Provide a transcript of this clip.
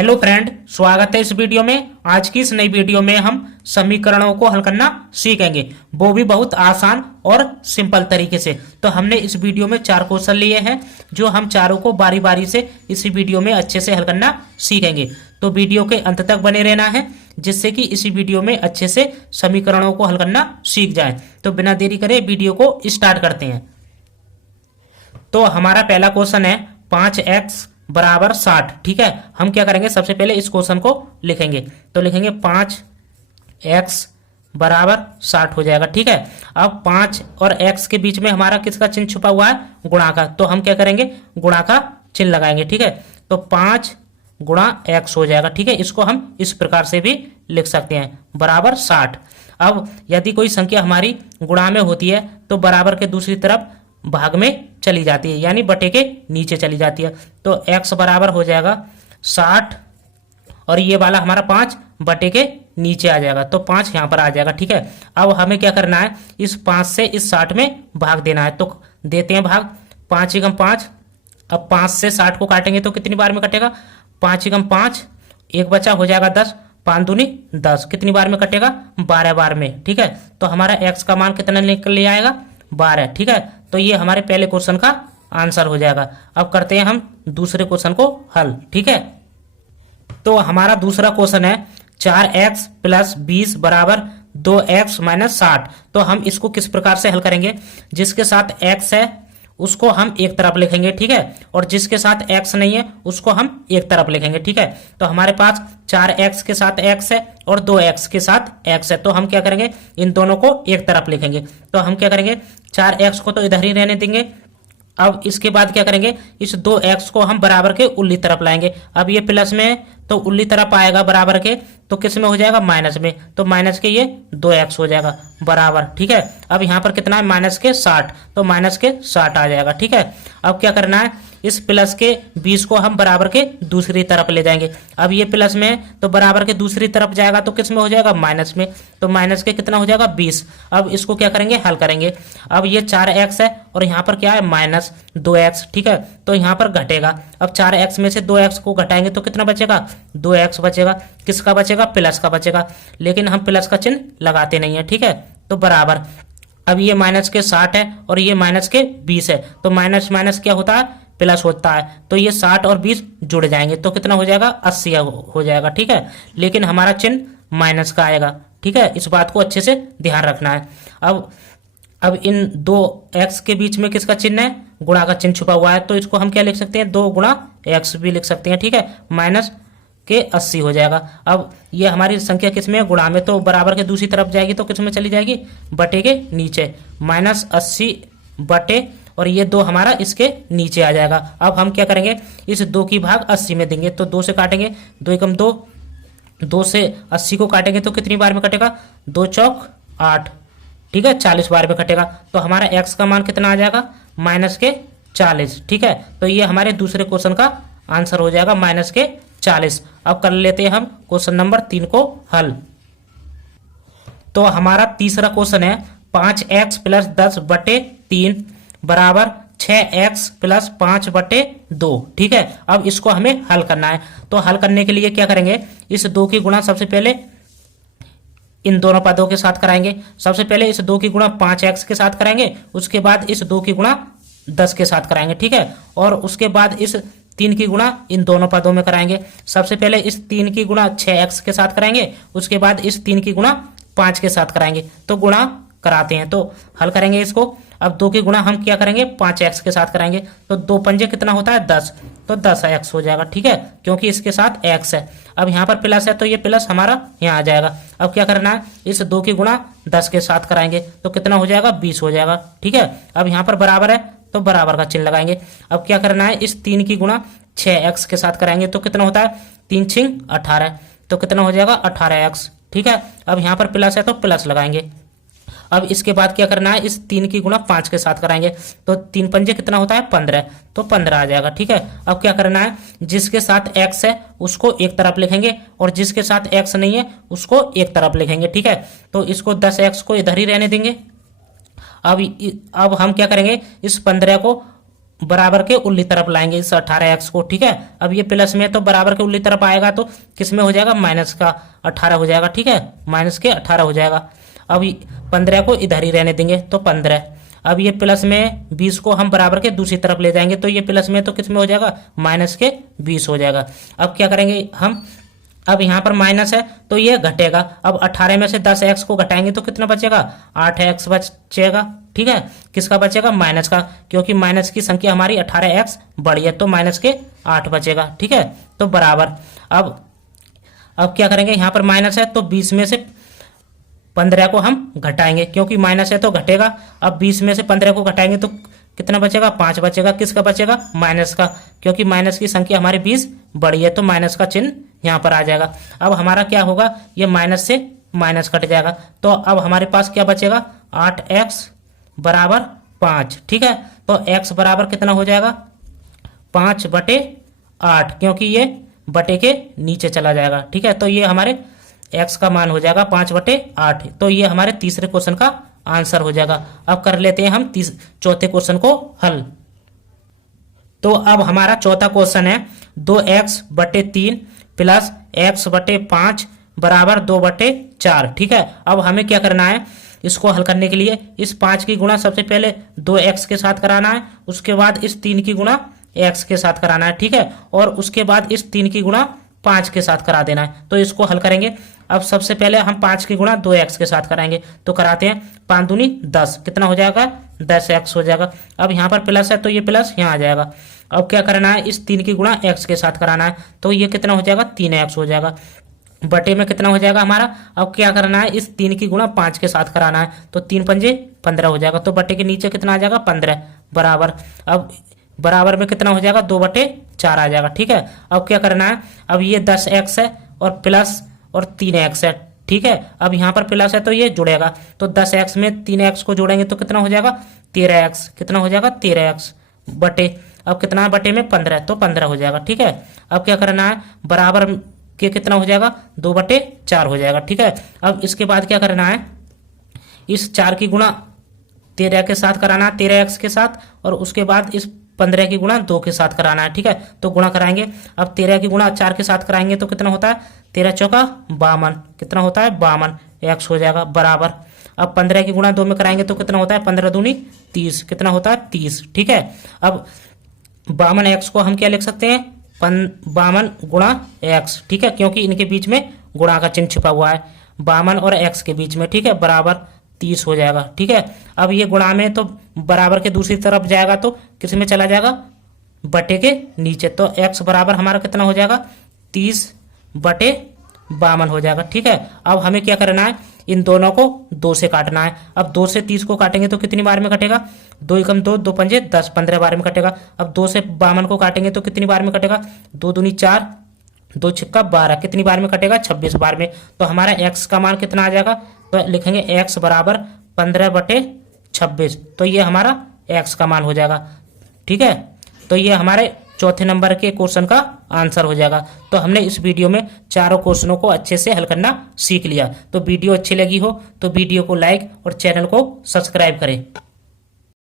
Hello friend, स्वागत है इस वीडियो में। आज की इस नई वीडियो में हम समीकरणों को हल करना सीखेंगे, वो भी बहुत आसान और सिंपल तरीके से। तो हमने इस वीडियो में 4 क्वेश्चन लिए हैं, जो हम चारों को बारी बारी से इसी वीडियो में अच्छे से हल करना सीखेंगे। तो वीडियो के अंत तक बने रहना है, जिससे कि इसी वीडियो में अच्छे से समीकरणों को हल करना सीख जाए। तो बिना देरी करे वीडियो को स्टार्ट करते हैं। तो हमारा पहला क्वेश्चन है 5x बराबर 60। ठीक है, हम क्या करेंगे, सबसे पहले इस क्वेश्चन को लिखेंगे। तो लिखेंगे 5x बराबर 60 हो जाएगा। ठीक है, अब 5 और x के बीच में हमारा किसका चिन्ह छुपा हुआ है, गुणा का। तो हम क्या करेंगे, गुणा का चिन्ह लगाएंगे। ठीक है, तो 5 गुणा x हो जाएगा। ठीक है, इसको हम इस प्रकार से भी लिख सकते हैं, बराबर 60। अब यदि कोई संख्या हमारी गुणा में होती है तो बराबर के दूसरी तरफ भाग में चली जाती है, यानी बटे के नीचे चली जाती है। तो x बराबर हो जाएगा 60 और ये वाला हमारा 5 बटे के नीचे आ जाएगा, तो 5 यहाँ पर आ जाएगा। ठीक है, अब हमें क्या करना है, इस 5 से इस 60 में भाग देना है। तो देते हैं भाग, 5 एकम 5। अब 5 से 60 को काटेंगे तो कितनी बार में कटेगा, 5 एकम 5, एक बचा हो जाएगा 10, 5 दूनी 10, कितनी बार में कटेगा, 12 बार में। ठीक है, तो हमारा x का मान कितना निकल ले आएगा, 12। ठीक है, तो ये हमारे पहले क्वेश्चन का आंसर हो जाएगा। अब करते हैं हम दूसरे क्वेश्चन को हल। ठीक है, तो हमारा दूसरा क्वेश्चन है 4x प्लस 20 बराबर 2x माइनस 60। तो हम इसको किस प्रकार से हल करेंगे, जिसके साथ x है उसको हम एक तरफ लिखेंगे। ठीक है, और जिसके साथ x नहीं है उसको हम एक तरफ लिखेंगे। ठीक है, तो हमारे पास 4x के साथ x है और 2x के साथ x है, तो हम क्या करेंगे, इन दोनों को एक तरफ लिखेंगे। तो हम क्या करेंगे, 4x को तो इधर ही रहने देंगे। अब इसके बाद क्या करेंगे, इस 2x को हम बराबर के उल्ली तरफ लाएंगे। अब ये प्लस में है तो उल्ली तरफ आएगा बराबर के, तो किस में हो जाएगा, माइनस में। तो माइनस के ये 2x हो जाएगा बराबर। ठीक है, अब यहाँ पर कितना है, माइनस के 60, तो माइनस के 60 आ जाएगा। ठीक है, अब क्या करना है, इस प्लस के 20 को हम बराबर के दूसरी तरफ ले जाएंगे। अब ये प्लस में है तो बराबर के दूसरी तरफ जाएगा तो किस में हो जाएगा, माइनस में। तो माइनस के कितना हो जाएगा, 20। अब इसको क्या करेंगे, हल करेंगे। अब ये 4x है और यहाँ पर क्या है, माइनस 2x। ठीक है, तो यहाँ पर घटेगा। अब 4x में से 2x को घटाएंगे तो कितना बचेगा, 2x बचेगा। किसका बचेगा, प्लस का बचेगा, लेकिन हम प्लस का चिन्ह लगाते नहीं है। ठीक है, तो बराबर, अब ये माइनस के 60 है और ये माइनस के 20 है, तो माइनस माइनस क्या होता है, प्लस होता है। तो ये 60 और 20 जुड़ जाएंगे तो कितना हो जाएगा, 80 हो जाएगा। ठीक है, लेकिन हमारा चिन्ह माइनस का आएगा। ठीक है, इस बात को अच्छे से ध्यान रखना है। अब इन 2x के बीच में किसका चिन्ह है, गुणा का चिन्ह छुपा हुआ है, तो इसको हम क्या लिख सकते हैं, 2 गुणा x भी लिख सकते हैं। ठीक है, माइनस के 80 हो जाएगा। अब ये हमारी संख्या किस में है, गुणा में, तो बराबर के दूसरी तरफ जाएगी तो किस में चली जाएगी, बटे के नीचे। माइनस 80 बटे, और ये 2 हमारा इसके नीचे आ जाएगा। अब हम क्या करेंगे, इस 2 की भाग 80 में देंगे, तो 2 से काटेंगे, 2 एकम 2, 2 से 80 को काटेंगे तो कितनी बार में कटेगा, 2 चौक 8। ठीक है, 40 बार में कटेगा। तो हमारा x का मान कितना आ जाएगा, माइनस के 40। ठीक है, तो ये हमारे दूसरे क्वेश्चन का आंसर हो जाएगा, माइनस के 40। अब कर लेते हैं हम क्वेश्चन नंबर 3 को हल। तो हमारा तीसरा क्वेश्चन है 5x प्लस 10 बटे 3 बराबर 6x प्लस 5 बटे 2। ठीक है, अब इसको हमें हल करना है। तो हल करने के लिए क्या करेंगे, इस 2 की गुणा सबसे पहले इन दोनों पदों के साथ कराएंगे। सबसे पहले इस 2 की गुणा 5x के साथ कराएंगे, उसके बाद इस 2 की गुणा 10 के साथ कराएंगे। ठीक है, और उसके बाद इस 3 की गुणा इन दोनों पदों में कराएंगे। सबसे पहले इस 3 की गुणा 6x के साथ कराएंगे, उसके बाद इस 3 की गुणा 5 के साथ कराएंगे। तो गुणा कराते हैं, तो हल करेंगे इसको। अब 2 की गुणा हम क्या करेंगे, 5x के साथ कराएंगे, तो 2 पंजे कितना होता है, 10, तो 10x हो जाएगा। ठीक है, क्योंकि इसके साथ x है। अब यहाँ पर प्लस है तो ये प्लस हमारा यहाँ आ जाएगा। अब क्या करना है, इस 2 की गुणा 10 के साथ कराएंगे तो कितना हो जाएगा, 20 हो जाएगा। ठीक है, अब यहाँ पर बराबर है तो बराबर का चिन्ह लगाएंगे। अब क्या करना है, इस 3 की गुणा 6x के साथ कराएंगे तो कितना होता है, 3 छिंग 18, तो कितना हो जाएगा, 18x। ठीक है, अब यहाँ पर प्लस है तो प्लस लगाएंगे। अब इसके बाद क्या करना है, इस 3 की गुणा 5 के साथ कराएंगे, तो 3 पंजे कितना होता है, 15, तो 15 आ जाएगा। ठीक है, अब क्या करना है, जिसके साथ x है उसको एक तरफ लिखेंगे और जिसके साथ x नहीं है उसको एक तरफ लिखेंगे। ठीक है, तो इसको 10x को इधर ही रहने देंगे। अब हम क्या करेंगे, इस 15 को बराबर के उल्टी तरफ लाएंगे इस 18x को, ठीक है। अब ये प्लस में तो बराबर के उल्टी तरफ आएगा तो किस में हो जाएगा, माइनस का 18 हो जाएगा, ठीक है, माइनस के 18 हो जाएगा। अब 15 को इधर ही रहने देंगे तो 15। अब ये प्लस में 20 को हम बराबर के दूसरी तरफ ले जाएंगे तो ये प्लस में तो किस में हो जाएगा, माइनस के 20 हो जाएगा। अब क्या करेंगे हम, अब यहाँ पर माइनस है तो ये घटेगा। अब 18 में से 10x को घटाएंगे तो कितना बचेगा, 8x बचेगा, ठीक है। किसका बचेगा, माइनस का, क्योंकि माइनस की संख्या हमारी 18x बड़ी है तो माइनस के 8 बचेगा, ठीक है। तो बराबर अब क्या करेंगे, यहाँ पर माइनस है तो 20 में से 15 को हम घटाएंगे, क्योंकि माइनस है तो घटेगा। अब 20 में से 15 को घटाएंगे तो कितना बचेगा, 5 बचेगा। किसका बचेगा, माइनस का, क्योंकि माइनस की संख्या हमारी 20 बड़ी है तो माइनस का चिन्ह यहाँ पर आ जाएगा। अब हमारा क्या होगा, ये माइनस से माइनस कट जाएगा तो अब हमारे पास क्या बचेगा, 8x बराबर 5, ठीक है। तो x बराबर कितना हो जाएगा, 5/8, क्योंकि ये बटे के नीचे चला जाएगा, ठीक है। तो ये हमारे x का मान हो जाएगा 5/8। तो ये हमारे तीसरे क्वेश्चन का आंसर हो जाएगा। अब कर लेते हैं हम चौथे क्वेश्चन को हल। तो अब हमारा चौथा क्वेश्चन है 2x/3 प्लस x/5 बराबर 2/4, ठीक है। अब हमें क्या करना है, इसको हल करने के लिए इस 5 की गुणा सबसे पहले 2x के साथ कराना है, उसके बाद इस 3 की गुणा x के साथ कराना है, ठीक है, और उसके बाद इस 3 की गुणा 5 के साथ करा देना है। तो इसको हल करेंगे। अब सबसे पहले हम 5 की गुणा 2x के साथ कराएंगे तो कराते हैं, 5 दूनी 10, कितना हो जाएगा, 10x हो जाएगा। अब यहाँ पर प्लस है तो ये प्लस यहाँ आ जाएगा। अब क्या करना है, इस 3 की गुणा x के साथ कराना है तो ये कितना हो जाएगा, 3x हो जाएगा। बटे में कितना हो जाएगा हमारा, अब क्या करना है, इस 3 की गुणा 5 के साथ कराना है तो 3 पंजे 15 हो जाएगा। तो बटे के नीचे कितना आ जाएगा, 15 बराबर। अब बराबर में कितना हो जाएगा, 2/4 आ जाएगा, ठीक है। अब क्या करना है, अब ये 10x है और प्लस और 3x है, ठीक है। अब यहाँ पर प्लस है तो ये जुड़ेगा तो 10x में 3x को जोड़ेंगे तो कितना हो जाएगा, 13x, कितना हो जाएगा, 13x बटे, अब कितना है बटे में 15 तो 15 हो जाएगा, ठीक है। अब क्या करना है, बराबर के कितना हो जाएगा, 2/4 हो जाएगा, ठीक है। अब इसके बाद क्या करना है, इस 4 की गुणा 13 के साथ कराना है, 13x के साथ, और उसके बाद इस 15 की गुणा 2 के साथ कराना है, ठीक है। तो गुणा कराएंगे। अब 13 की गुणा 4 के साथ कराएंगे तो कितना होता है, 13 चौका 52, कितना होता है, 52x हो जाएगा बराबर। अब 15 की गुणा 2 में कराएंगे तो कितना होता है, 15 दूनी 30, कितना होता है, 30, ठीक है। अब 52x को हम क्या लिख सकते हैं, 52 गुणा x, ठीक है, क्योंकि इनके बीच में गुणा का चिन्ह छिपा हुआ है 52 और x के बीच में, ठीक है, बराबर 30 हो जाएगा, ठीक है। अब ये गुणा में तो बराबर के दूसरी तरफ जाएगा तो किस में चला जाएगा, बटे के नीचे। तो x बराबर हमारा कितना हो जाएगा, 30/52 हो जाएगा, ठीक है। अब हमें क्या करना है, इन दोनों को 2 से काटना है। अब 2 से 30 को काटेंगे तो कितनी बार में कटेगा, 2 एकम 2, 2 पंजे 10, 15 बार में कटेगा। अब 2 से 52 को काटेंगे तो कितनी बार में कटेगा, 2 दूनी 4, 2 छिक्का 12, कितनी बार में कटेगा, 26 बार में। तो हमारा x का मान कितना आ जाएगा, तो लिखेंगे x बराबर 15/26, तो ये हमारा x का मान हो जाएगा, ठीक है। तो ये हमारे चौथे नंबर के क्वेश्चन का आंसर हो जाएगा। तो हमने इस वीडियो में चारों क्वेश्चनों को अच्छे से हल करना सीख लिया। तो वीडियो अच्छी लगी हो तो वीडियो को लाइक और चैनल को सब्सक्राइब करें।